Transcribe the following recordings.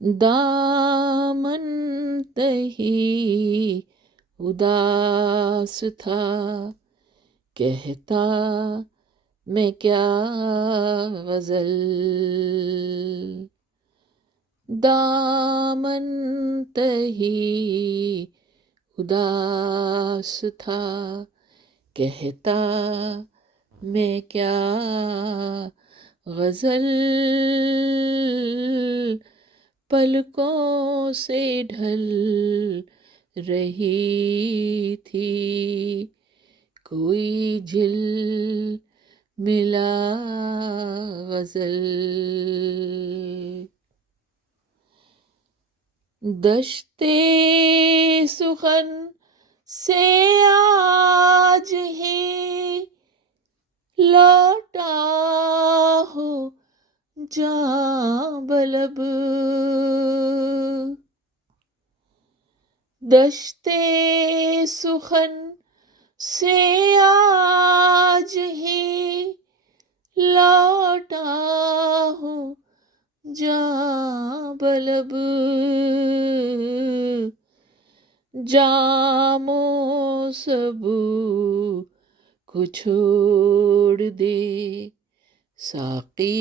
दामन तही उदास था, कहता मैं क्या गजल। दामन तही उदास था, कहता मैं क्या गजल। पलकों से ढल रही थी कोई झिल मिला गजल। दश्ते सुखन से आज ही लौटा हो जां बलब। दश्ते सुखन से आज ही लौटा हो जां बलब। जामो सबू को छोड़ दे साकी,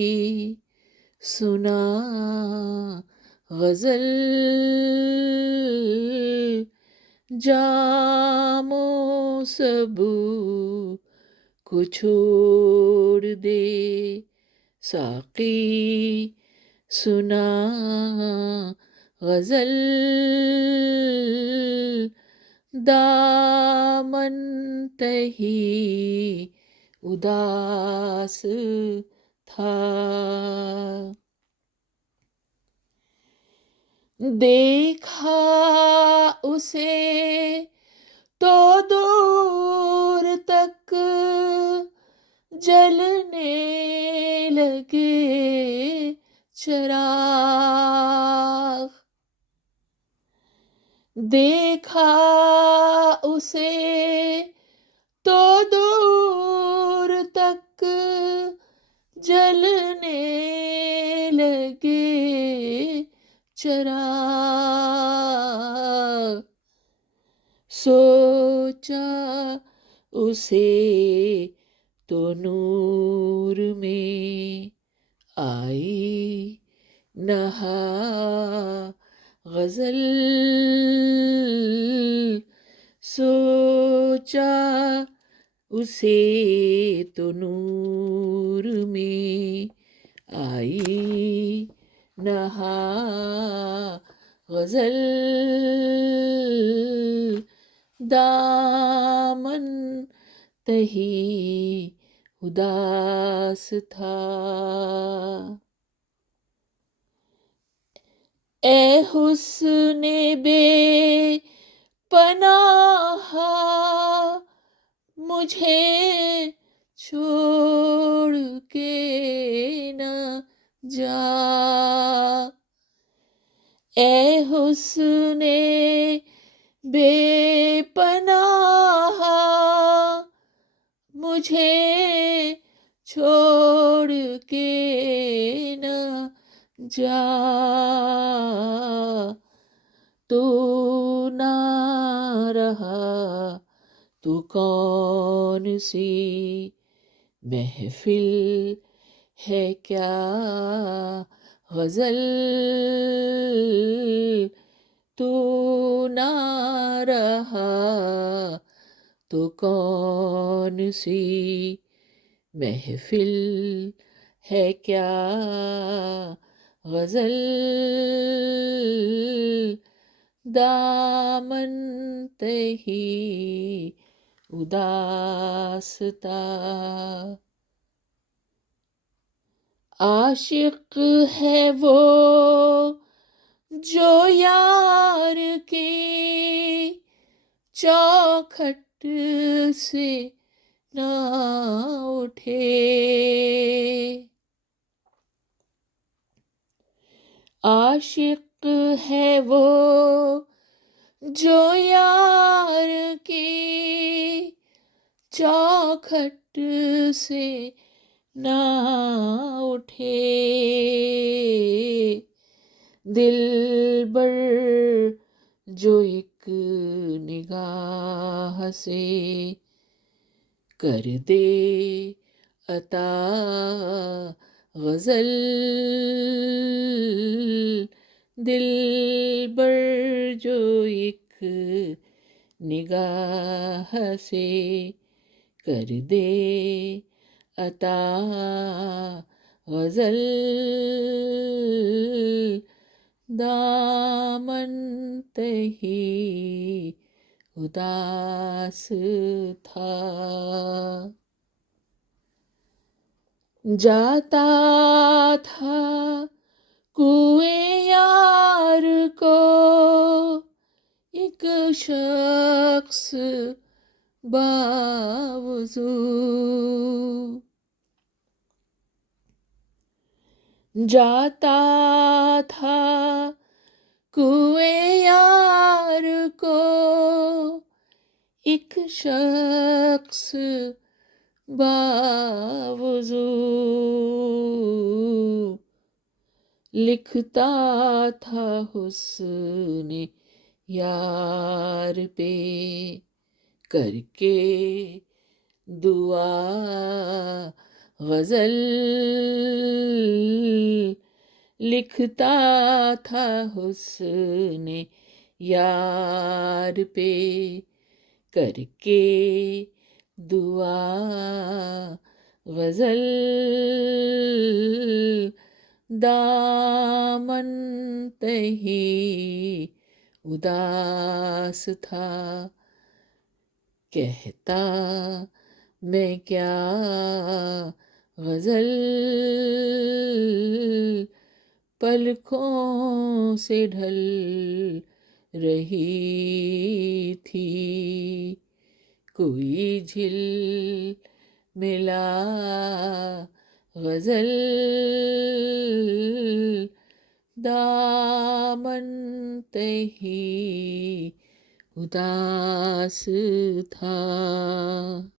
सुना गजल। जामो सबू को छोड़ दे साकी, सुना गजल। दामन तही उदास था, देखा उसे तो दूर तक जलने लगे चिराग। देखा उसे तो दूर तक जलने लगे चिराग। सोचा उसे तो नूर में आई नहा गजल। सोचा उसे तो नूर में आई नहा गजल। दामन तही उदास था, ए हुस्ने बे पनाह मुझे छोड़ के न जा। ए हुस्ने बेपनाह मुझे छोड़ के न जा। तू ना रहा तू कौन सी महफिल है क्या गजल। तू ना रहा तो कौन सी महफिल है क्या गजल। दामन तही उदासता, आशिक है वो जो यार की चौखट से ना उठे। आशिक है वो जो यार की चौखट से ना उठे। دل بر جو ایک نگاہ سے کر دے عطا غزل، دل بر جو ایک نگاہ سے کر دے عطا غزل، دامن تہی اداس تھا، جاتا تھا کوئے یار کو ایک شخص باوضو، جاتا تھا کوئے یار کو ایک شخص باوضو، لکھتا تھا حسن یار پہ کر کے دعا غزل، لکھتا تھا حسن یار پہ کر کے دعا غزل، دامن تہی اداس تھا، کہتا میں کیا غزل، پلکوں سے ڈھل رہی تھی، کوئی جھل ملا غزل، دامن تہی اداس تھا۔